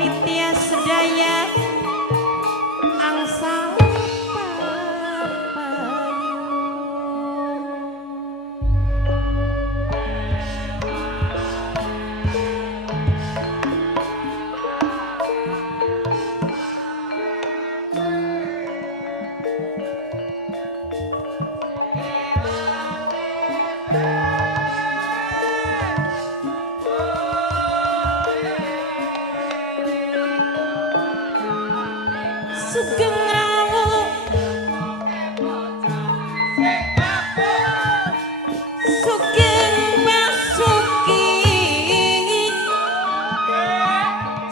panitia sedaya angsal Sugeng rawuh Sugeng Basuki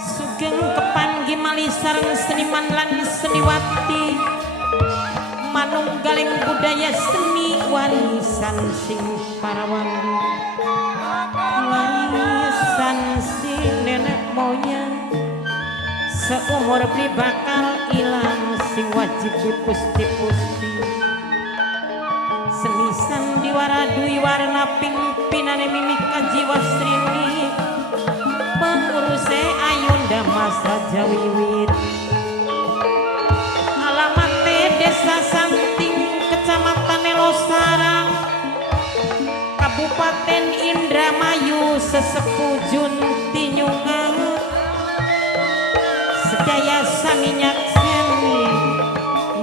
Sugeng kepanggi malih sareng seniman lan seniwati manunggaling budaya seni warisan sing parawangga warisan sing nenek moyang seumur beli bakal ilang sing wajib dipusti-pusti seni sandiwara dwi warna pimpinane mimik kajiwa srini penguruse Ayunda Mas Raja Wiwit alamate Desa Santing Kecamatan Losarang Kabupaten Indramayu Sesepuh Junti Nyungang sedaya sami nyakseni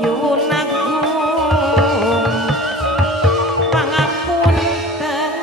nyuwun agung pangapunten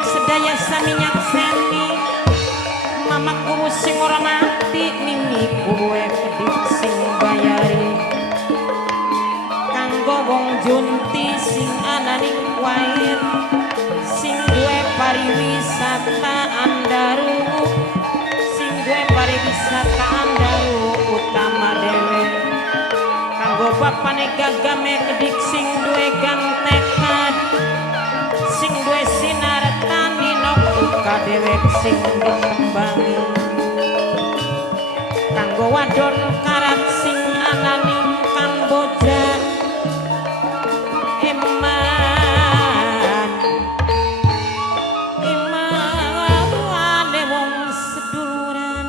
sedaya sami nyakseni mamaku sing ora mati mimi kowe kedik sing bayari kanggo wong junti sing ananing wae sing duwe pariwisata andaru sing duwe pariwisata andaru utama dewe kanggo bapane gagame kedik sing duwe gang tekad sing duwe sinar tani nokuka dewek sing dikembangi kanggo wadon karat sing ananing Kamboja iman ane wong seduluran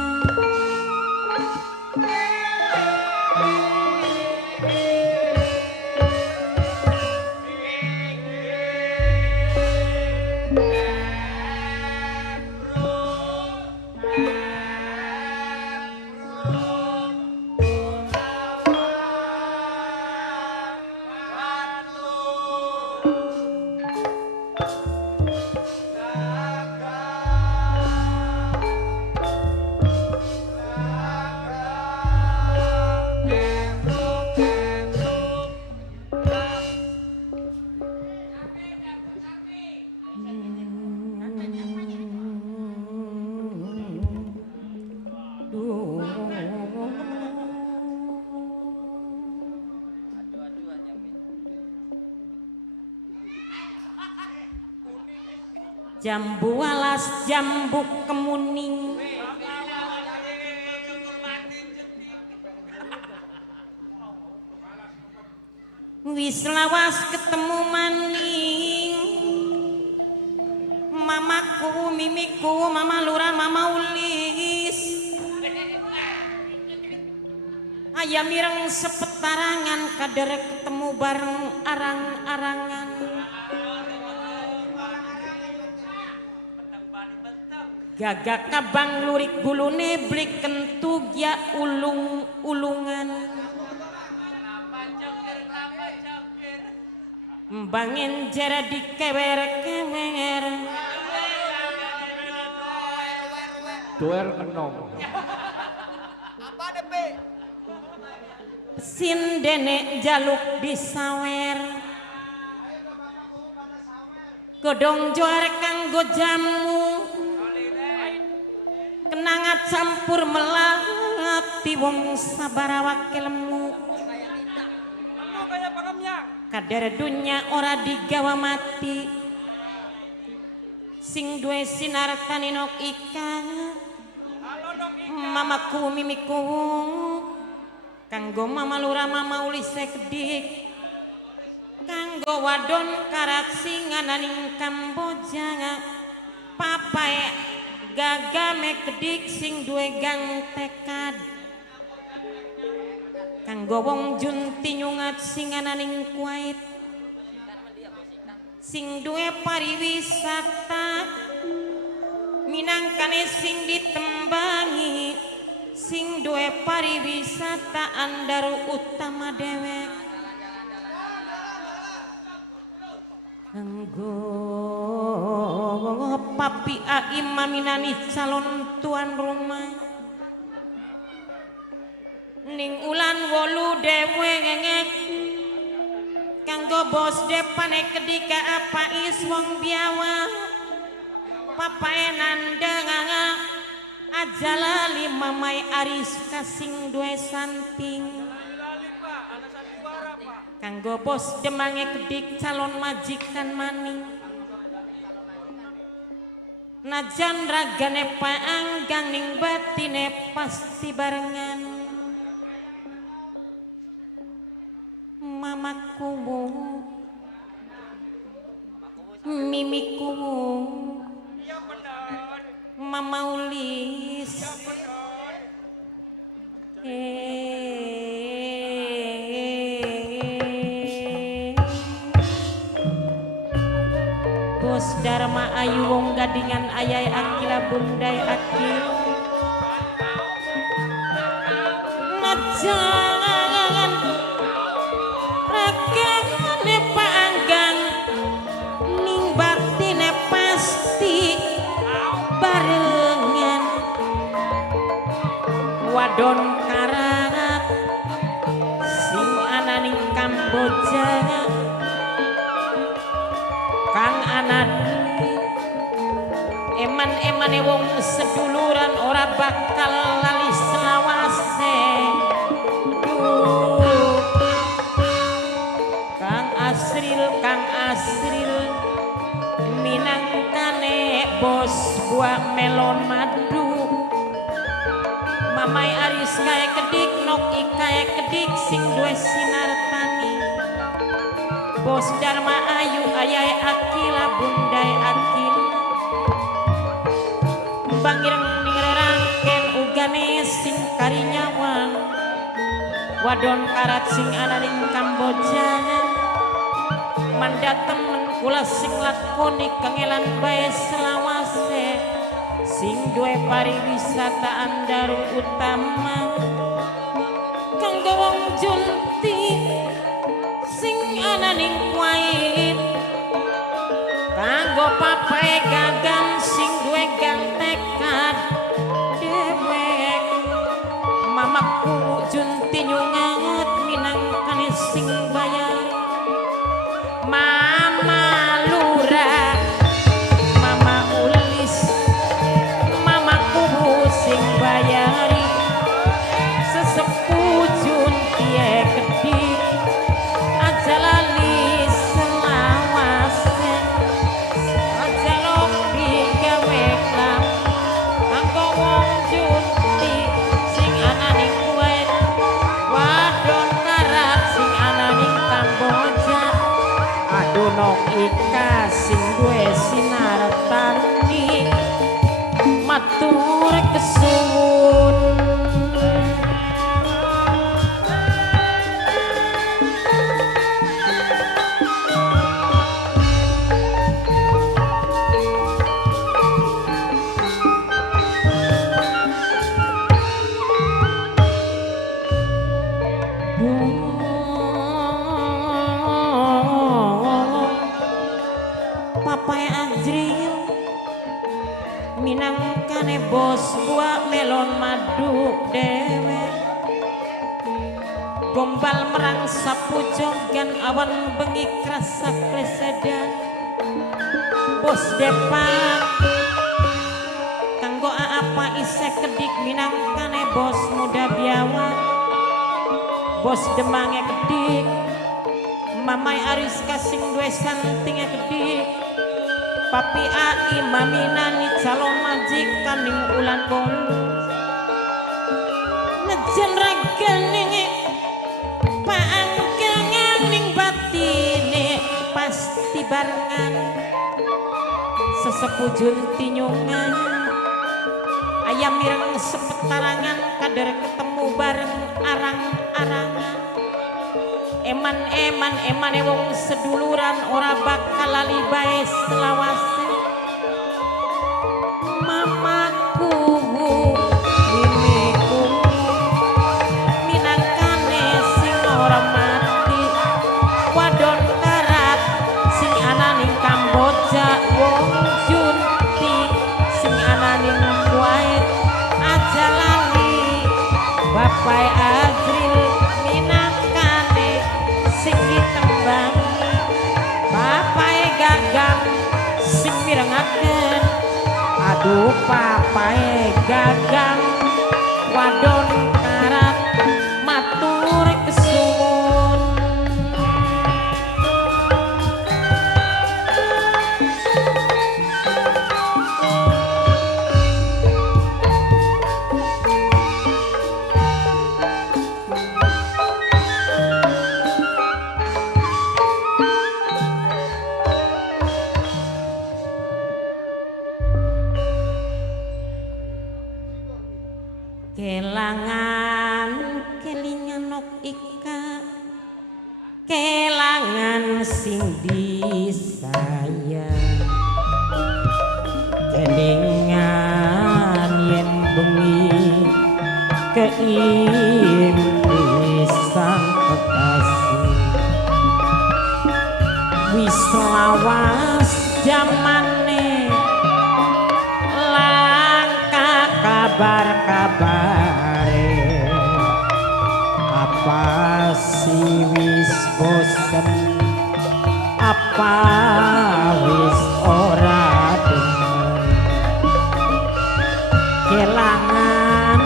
jambu alas jambu kemuning wis lawas ketemu maning mamaku mimiku mama lurah mama ulis ayam mireng sepetarangan kader ketemu bareng arang-arangan gagak kabang lurik gulune blik kentug ya ulung-ulungan mbangin jara dikewer-kewer doer kenom apa DP sindene jaluk disawer godong juar kanggo jamu kenangat campur melati wong sabarawak lemu kadar dunya ora digawa mati sing duwe sinar taninok ikan mamaku mimiku kanggo mama lurah mama uli sekedik kanggo wadon karat singananing Kamboja papae gagame kedik sing duwe gang tekad kanggo wong junti nyungat singananing Kuwait sing duwe pariwisata minangkane sing ditembangi sing duwe pariwisata Andaru Utama dewek kanggo papi aim maminani calon tuan rumah ning ulan wolu dewe ngengek kanggo bos depane kedika apa is wong biawa papae nandanganga ajala lima mai aris kasing due santing kanggo bos demange kedik calon majikan maning najan ragane paanggang ning batine pasti barengan mamaku mimiku mama ulis bos Dharma Ayu wong gadingan ayai akila bundai akil najan ragane paanggang ning batine pasti barengan wadon karat sing ananing Kamboja kang anan eman-emane wong seduluran ora bakal lali selawase Kang Asril minangkane bos buah melon madu mamai aris kae kedik nok ikae kedik sing duwe sinar tani bos Dharma Ayu ayae akila bundai akil bangireng ning rerangken ugane sing karinyawan wadon karat sing ananing Kamboja mandat temen kula sing lakoni kangelan bae selawase sing duwe pariwisata Andaru Utama kanggo wong junti sing ananing Kuwait kanggo papae gagam sing duwe gang tekad dewek mamaku junti nyungat minangkane sing bayar mama lurah mama ulis mamaku sing bayari sesepuh junti kedik aja lali selawase aja lopi gawe lam kanggo wong junti sing ananing Kuwait wadon karat sing ananing Kamboja adunok ika sing duwe sinar tani matur kesuwun papae Ajril minangkane bos buah melon madu dewe gombal merang sapu jogan awan bengi krasa klesedan bos depan kanggo apa ise kedik minangkane bos muda biawak bos demange kedik mamai aris kasing dua santinge kedik papi ai maminani calon majikaning ulan bolu nejen regening paangkengan ning batine pasti barengan sesepuh junti nyungan ayam mireng sepetarangan kader ketemu bareng arang-arangan eman wong seduluran ora bakal lali bae selawase mamaku mimiku minangkane sing ora mati wadon karat sing ananing Kamboja wong junti sing ananing Kuwait aja lali bapai Agril minangkane sing ditembangi bapai Gagang sing mirengaken aduh papai Gagang wadon karat matur kesuwun kelangan kelingan nok ika kelangan sing disayang kelingan yen bengi keimpi sang kekasih wis lawas jamane langka kabar-kabare apa si wis bosen apa wis ora demen kelangan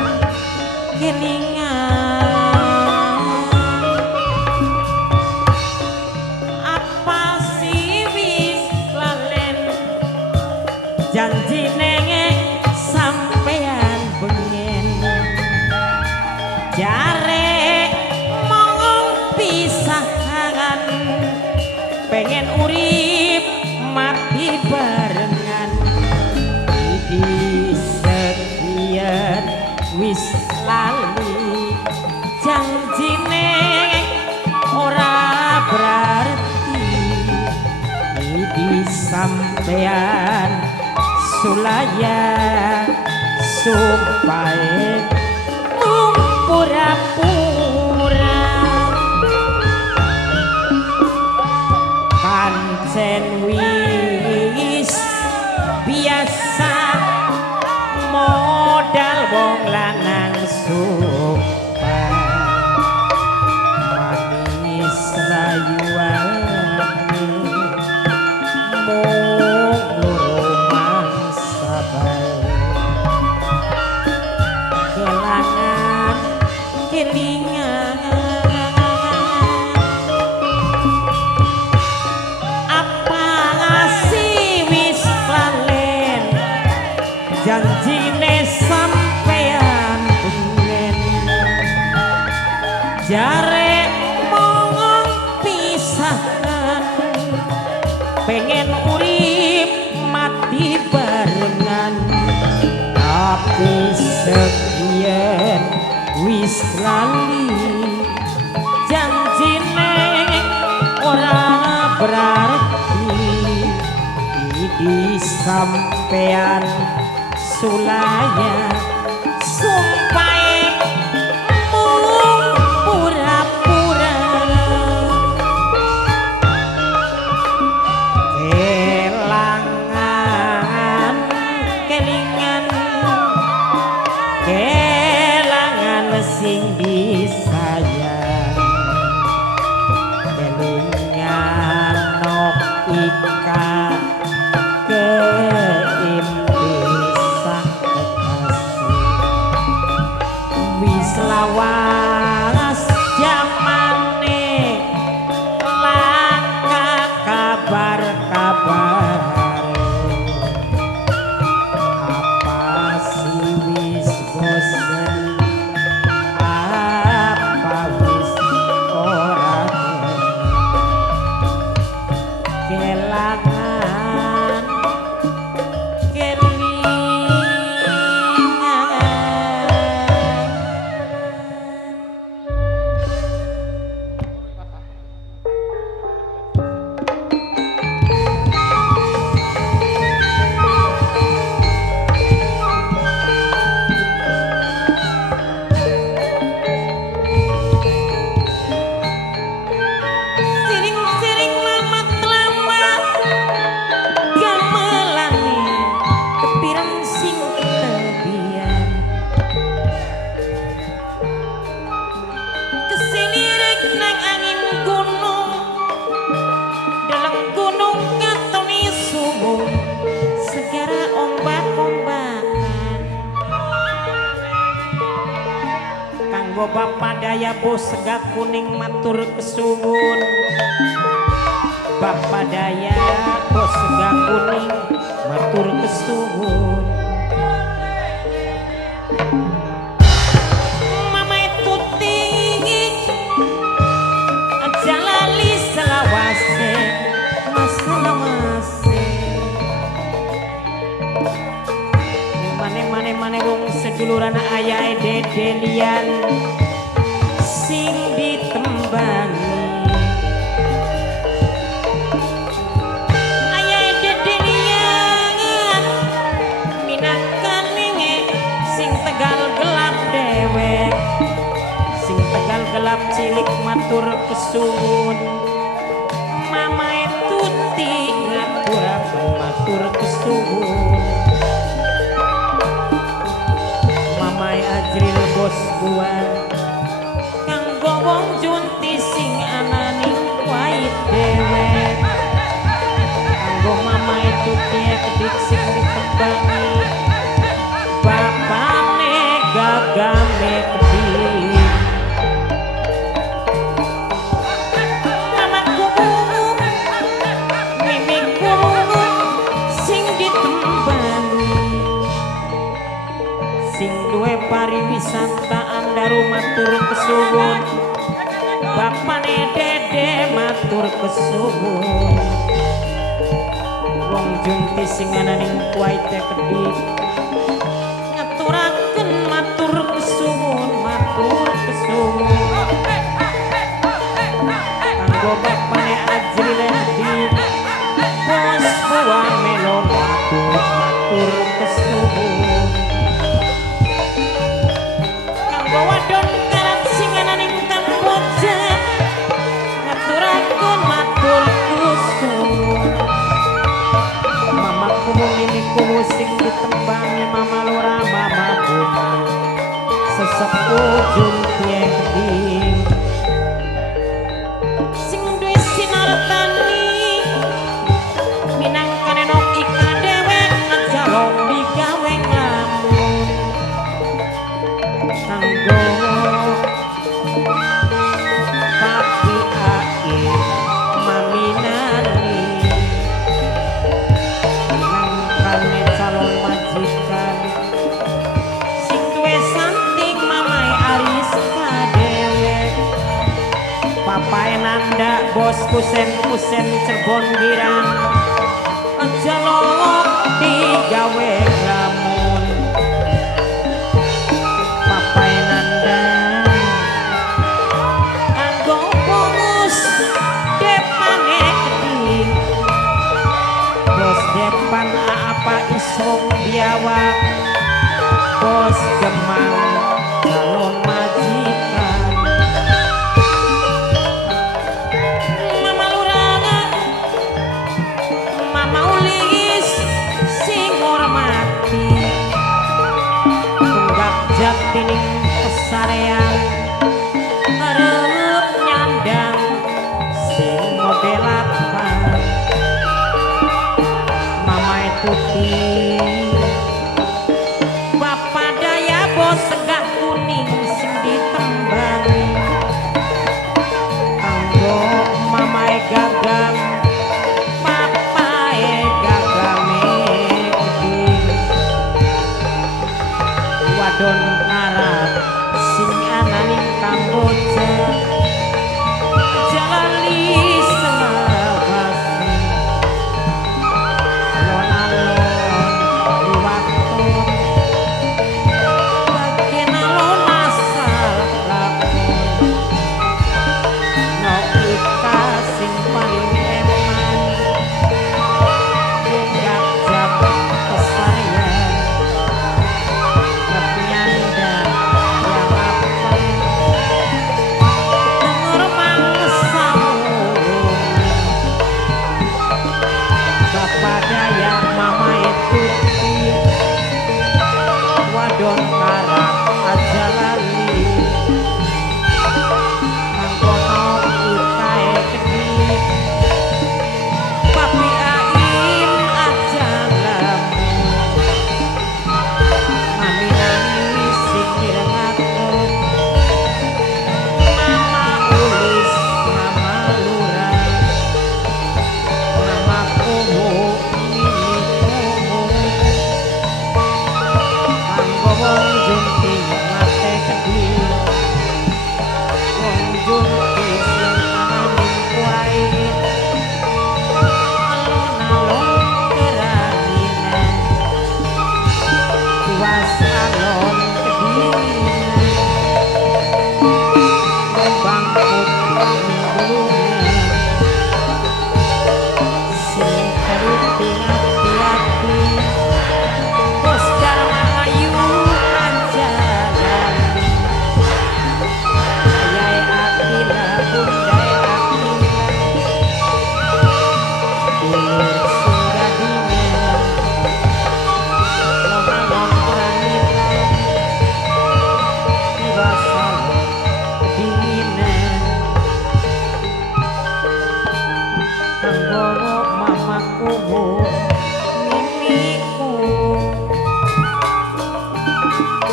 kelingan apa si wis lalen janji nenge sampean bengen jare mong pisahan pengen urip mati barengan iki sekian wis lali janjine ora berarti iki sampean sulaya supaya pura-pura pancen wis biasa modal wong lanang sopan manis rayuan kelangan kelingan apa ngasih wis lalen janjine sampean pengen jare mongong pisahan pengen urip mati barengan tapi sekian wis lali janjine ora berarti iki sampean sulaya sumpae mung pura-pura kelangan kelingan kelangan sing disayang kanggo Bapak Daya Bos Sega Kuning matur kesuwun. Bapak Daya Bos Sega Kuning matur kesuwun. Mama itu tinggi aja lali selawase masalawase. Mane wong seduluran ayahe dedelian sing ditembangi. Ayahe dedelian minangkan ninge sing tegal gelap dewek, sing tegal gelap cilik matur kesuwun. Mamae Tuti ngaturaken matur kesuwun. Ajril bos buan kanggo wong junti sing ananing wait dewek, kanggo mama itu tiek dik sing ditembangi bapane gagame kedik. Mamaku mimiku sing ditembangi, sing duwe pariwisata andaru matur kesuwun. Bapane Dede matur kesuwun. Wong junti sing ananing kuwaite kedik ngaturaken matur kesuwun, matur kesuwun. Kanggo bapane Ajril di bos buah melon matur kesuwun. Wadon karat singananing Kamboja ngaturaken matur kesuwun. Mamaku mimiku sing ditembangi mama lora mama buna sesepuh junti kedik sing duwe sinar tani minangkan enok ika dewek ngajalo digawe nglamun. Kanggo papi ai mami nani nangkane calon majikan sing duwe santing mamai Ariska dewek. Papae Nanda bos kusen-kusen Cirebon Girang aja lowok digawe lamun. Depan apa isong biawak bos Gemang calon majikan. Mama Lurana Mama Ulis sing hormati tunggak jatining pesarean arep nyandang sing modelapan. Tuti Bapak Daya Bos Sega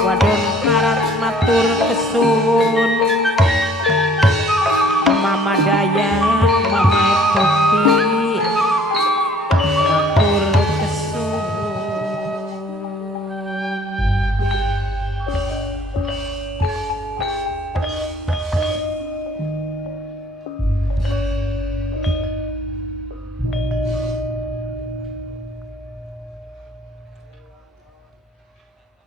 Wadon karat matur kesuwun